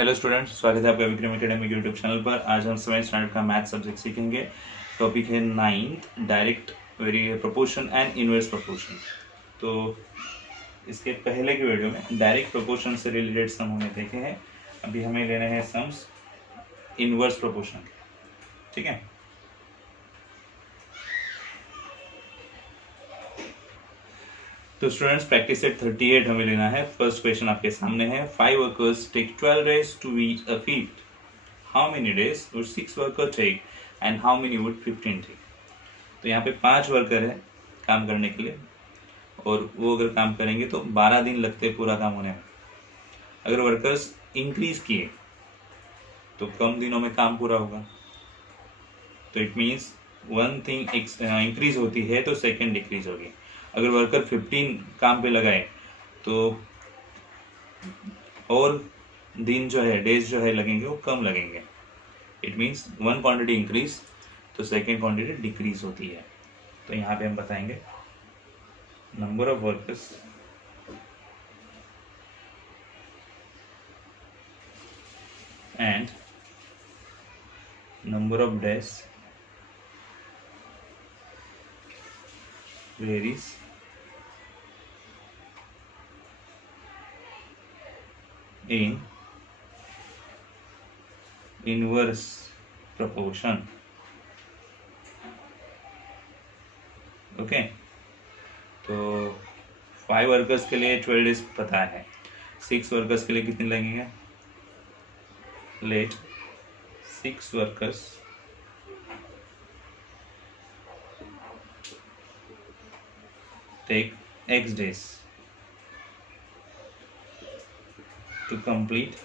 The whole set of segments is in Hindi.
हेलो स्टूडेंट्स, स्वागत है आपका विक्रम एकेडमिक यूट्यूब चैनल पर। आज हम 7th स्टैंडर्ड का मैथ सब्जेक्ट सीखेंगे। टॉपिक है 9th direct variable proportion and inverse proportion. तो इसके पहले के वीडियो में डायरेक्ट प्रोपोर्शन से रिलेटेड सम हमने देखे हैं। अभी हमें लेने हैं सम्स इनवर्स प्रोपोर्शन। ठीक है, तो स्टूडेंट्स प्रैक्टिस सेट 38 हमें लेना है। फर्स्ट क्वेश्चन आपके सामने है। 5 workers take 12 days to reach a field. How many days would 6 worker take and how many would 15 take. तो यहाँ पे 5 वर्कर है काम करने के लिए, और वो अगर काम करेंगे तो 12 दिन लगते हैं पूरा काम होने में। अगर वर्कर्स इंक्रीज किए तो कम दिनों में काम पूरा होगा। तो it means one thing increase होती है तो सेकेंड डिक्रीज होगी। अगर वर्कर 15 काम पे लगाए तो और दिन जो है, डेज जो है लगेंगे वो कम लगेंगे। It means one quantity increase तो सेकेंड क्वांटिटी डिक्रीज होती है। तो यहाँ पे हम बताएंगे number of workers and number of days varies in inverse proportion। Okay, तो 5 वर्कर्स के लिए 12 डेज पता है, 6 वर्कर्स के लिए कितने लगेंगे। Let 6 workers take X days to complete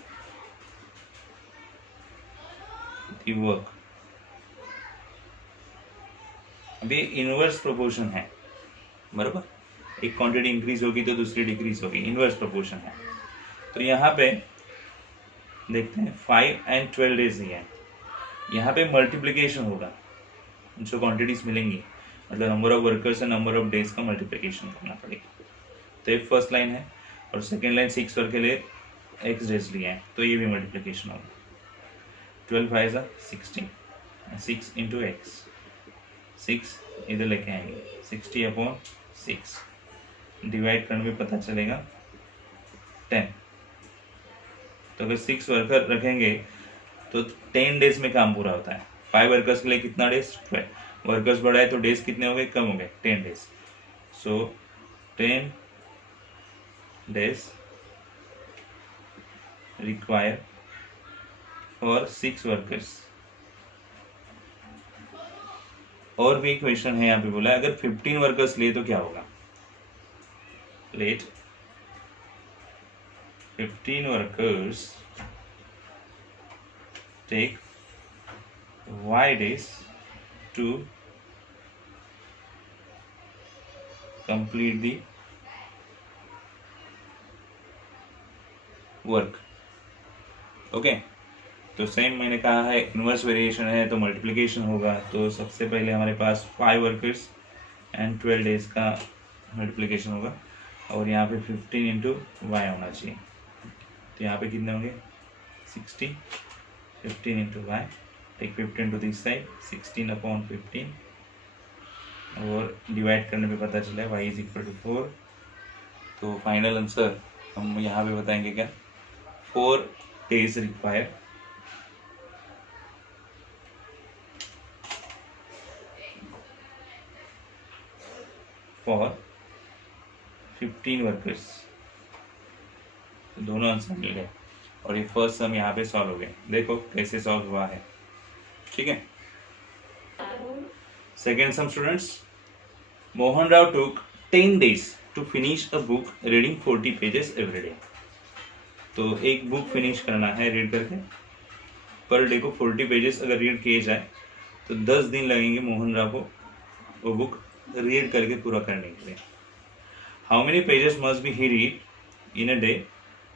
the work। अभी इनवर्स प्रोपोर्शन है, बराबर। एक क्वांटिटी इंक्रीज होगी तो दूसरी डिक्रीज होगी, इनवर्स प्रोपोर्शन है। तो यहाँ पे देखते हैं 5 and 12 डेज ही है। यहाँ पे मल्टीप्लिकेशन होगा, जो क्वांटिटीज मिलेंगी मतलब number of workers and number of days का मल्टीप्लिकेशन करना पड़ेगा। तो ये फर्स्ट लाइन है, और सेकेंड लाइन 6 वर्क के लिए एक्स डेज लिए हैं तो ये भी मल्टीप्लिकेशन होगा। 12 5 16, 6 इंटू एक्स, 6 इधर लेके आएंगे 60/6, डिवाइड करने में पता चलेगा 10। तो अगर 6 वर्कर रखेंगे तो 10 डेज में काम पूरा होता है। 5 वर्कर्स के लिए कितना डेज, 12। वर्कर्स बढ़ाए तो डेज कितने हो गए, कम हो गए, 10 days. So 10 days require for 6 workers. और भी क्वेश्चन है यहाँ पे बोला है, अगर 15 वर्कर्स लिए तो क्या होगा। Let 15 workers take Y days to complete the work। Okay, तो सेम मैंने कहा है इनवर्स वेरिएशन है तो मल्टीप्लिकेशन होगा। तो सबसे पहले हमारे पास 5 वर्कर्स एंड 12 डेज का मल्टीप्लिकेशन होगा, और यहाँ पे 15 इंटू वाई होना चाहिए। तो यहाँ पे कितने होंगे 60, 15 into Y, take 15 to this side, 16/15, और डिवाइड करने पे पता चला y इज इक्वल टू 4। तो फाइनल आंसर हम यहाँ पे बताएंगे क्या, 4 डेज रिक्वायर फॉर 15 वर्कर्स। दोनों आंसर मिल गए, और ये फर्स्ट सम यहाँ पे सॉल्व हो गए। देखो कैसे सॉल्व हुआ है, ठीक है। Second some students, Mohan Rao took 10 days to finish a book reading 40 pages every day। तो एक बुक फिनिश करना है रीड करके, पर डे को 40 पेजेस अगर रीड किए जाए तो 10 दिन लगेंगे मोहन राव को वो बुक रीड करके पूरा करने के लिए। How many pages must be he read in a day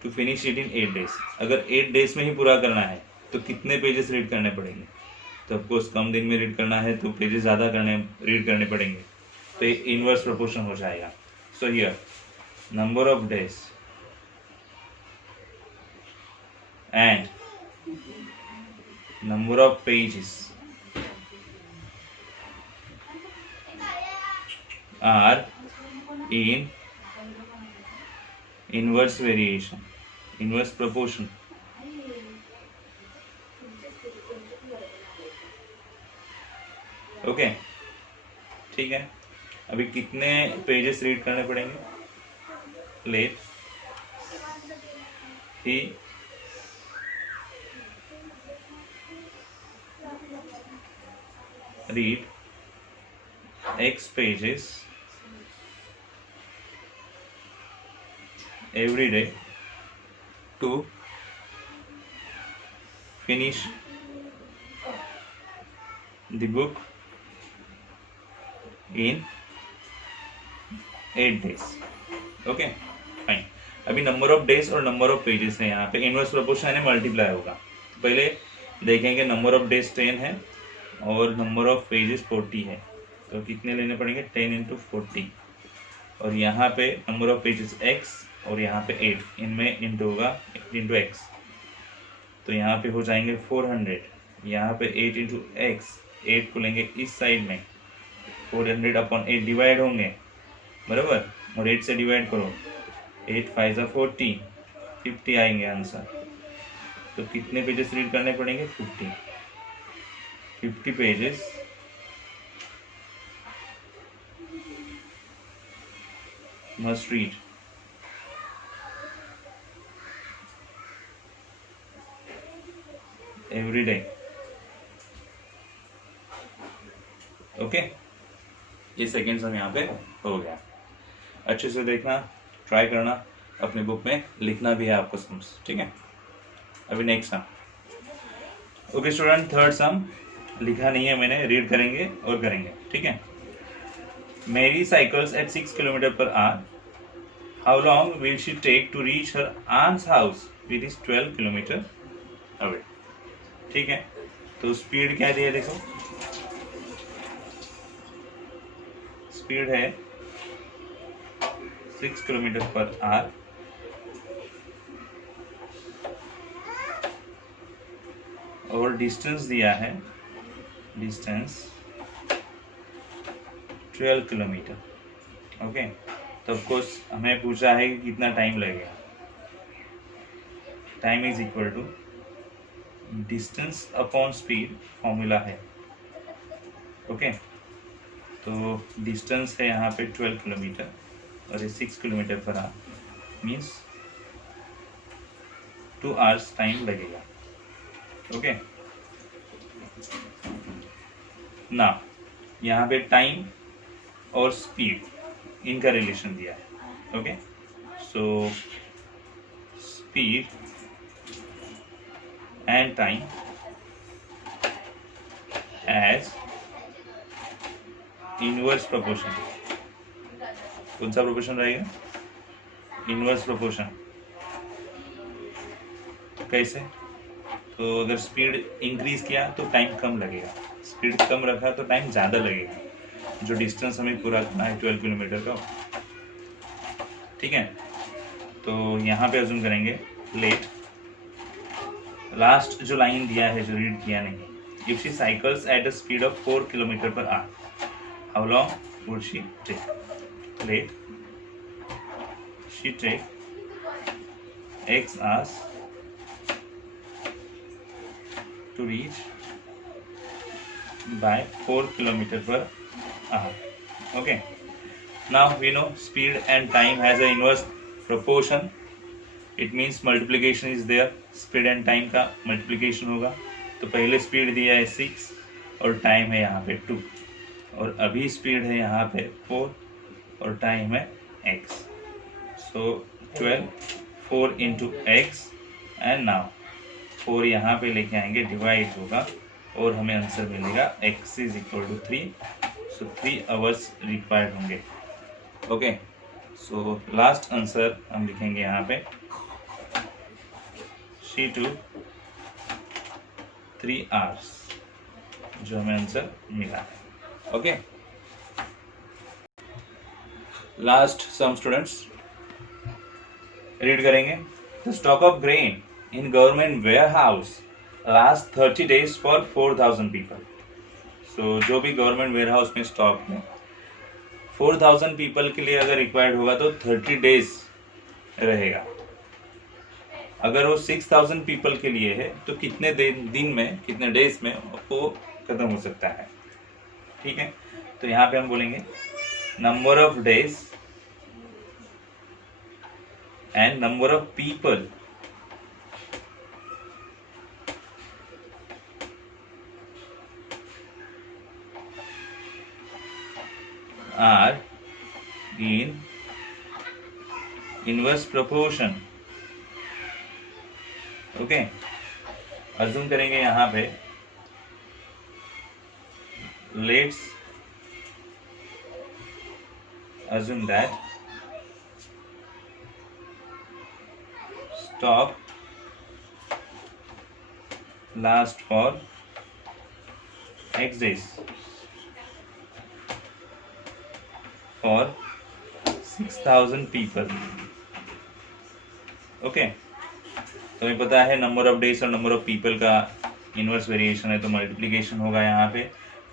to finish it in 8 days। अगर 8 days में ही पूरा करना है तो कितने पेजेस रीड करने पड़ेंगे। तो ऑफकोर्स कम दिन में रीड करना है तो पेजेस ज़्यादा रीड करने पड़ेंगे, तो ये इनवर्स प्रोपोर्शन हो जाएगा। So here number of days and number of pages are in inverse variation, inverse proportion. Okay ठीक है, अभी कितने पेजेस रीड करने पड़ेंगे? Late he read X pages every day to finish the book in 8 days. Okay fine. अभी नंबर ऑफ डेज और नंबर ऑफ पेजेस है, यहाँ पे इनवर्स प्रोपोर्शन है, मल्टीप्लाई होगा। पहले देखेंगे नंबर ऑफ डेज 10 है और नंबर ऑफ पेजेस 40 है, तो कितने लेने पड़ेंगे? 10 इंटू 40, और यहाँ पे नंबर ऑफ पेजेस x और यहाँ पे 8, इनमें इंटू होगा 8 इंटू एक्स, तो यहाँ पे हो जाएंगे 400। यहाँ पे 8 इंटू एक्स, 8 को लेंगे इस साइड में, 400 अपॉन 8 डिवाइड होंगे, बराबर, और 8 से डिवाइड करो, 8 5 ज़ा 40, 50 आएंगे आंसर। तो कितने पेजेस रीड करने पड़ेंगे? 50 pages must read every day. Okay, ये सेकेंड सम यहाँ पे हो गया। अच्छे से देखना, ट्राई करना, अपनी बुक में लिखना भी है आपको सम्स, ठीक है। अभी next sum. Okay student, third सम लिखा नहीं है मैंने, रीड करेंगे और करेंगे, ठीक है। Mary cycles at 6 km per hour. How long will she take to reach her aunt's house, which is 12 km away? ठीक है, तो स्पीड क्या दिया देखो, स्पीड है 6 km पर आवर, और डिस्टेंस दिया है, डिस्टेंस 12 किलोमीटर। ओके, तो ऑफकोर्स हमें पूछा है कि कितना टाइम लगेगा। Time is equal to distance upon speed, formula है। ओके, तो डिस्टेंस है यहाँ पे 12 किलोमीटर और ये 6 kilometre per our, means 2 hours time लगेगा। ओके, ना यहाँ पे टाइम और स्पीड इनका रिलेशन दिया है। Okay, so speed and time as inverse proportion. कौन सा प्रोपोर्शन रहेगा? Inverse proportion. कैसे? तो अगर स्पीड इंक्रीज किया तो टाइम कम लगेगा, स्पीड कम रखा तो टाइम ज़्यादा लगेगा, जो डिस्टेंस हमें पूरा करना है 12 किलोमीटर का, ठीक है। तो यहाँ पे अज्यूम करेंगे लेट, लास्ट जो लाइन दिया है जो रीड किया नहीं, if she cycles at a speed of 4 kilometre per hour, how long would she take? Let she take x hours to reach by 4 kilometer per hour. Okay, now we know speed and time has an inverse proportion. It means multiplication is there, speed and time का multiplication होगा। तो पहले स्पीड दिया है 6 और टाइम है यहाँ पे 2, और अभी स्पीड है यहाँ पे 4 और टाइम है x, so 12, 4 into x, and now 4 यहाँ पे लेके आएंगे, डिवाइड होगा और हमें आंसर मिलेगा x is equal to 3, so 3 hours required होंगे। ओके, सो लास्ट आंसर हम लिखेंगे यहाँ पे शी टू 3 आवर्स, जो हमें आंसर मिला है। Okay, last some students read करेंगे। The stock of grain in government warehouse last 30 days for 4000 people. So जो भी गवर्नमेंट वेयर हाउस में स्टॉक है 4000 पीपल के लिए अगर रिक्वायर्ड होगा तो 30 days रहेगा। अगर वो 6000 पीपल के लिए है तो कितने दिन में, कितने डेज में वो खत्म हो सकता है। ठीक है, तो यहाँ पे हम बोलेंगे number of days and number of people are in inverse proportion. Okay, assume करेंगे यहाँ पे, let's assume that stock last for X days for 6000 people। Okay, तो हमें पता है नंबर ऑफ डेज और नंबर ऑफ पीपल का इनवर्स वेरिएशन है, तो मल्टीप्लिकेशन होगा यहाँ पे।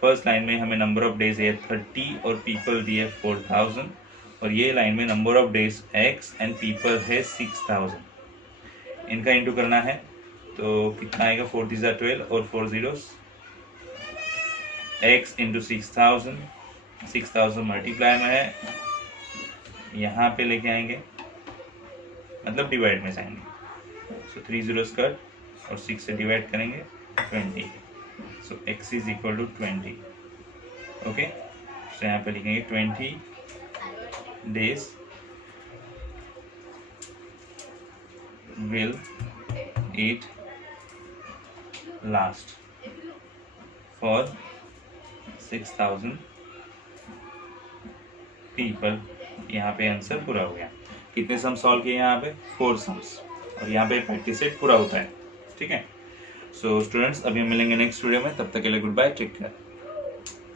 फर्स्ट लाइन में हमें नंबर ऑफ डेज है 30 और पीपल दिए 4000, और ये लाइन में number of days x and people है 6000। इनका इंटू करना है तो कितना आएगा, 4 3 12 और 4 zeros, x इंटू 6000, 6000 मल्टीप्लाई में है, यहाँ पे लेके आएंगे मतलब डिवाइड में जाएंगे। सो 3 zeros कट और 6 से डिवाइड करेंगे 20। So x is equal to 20। Okay, so यहाँ पे लिखेंगे 20 days will it last for 6000 people। यहाँ पे आंसर पूरा हो गया। कितने सम सॉल्व किए यहाँ पे, 4 सम्स, और यहाँ पे प्रैक्टिस सेट पूरा होता है। ठीक है, सो स्टूडेंट्स अभी हम मिलेंगे नेक्स्ट वीडियो में, तब तक के लिए गुड बाय, टेक केयर।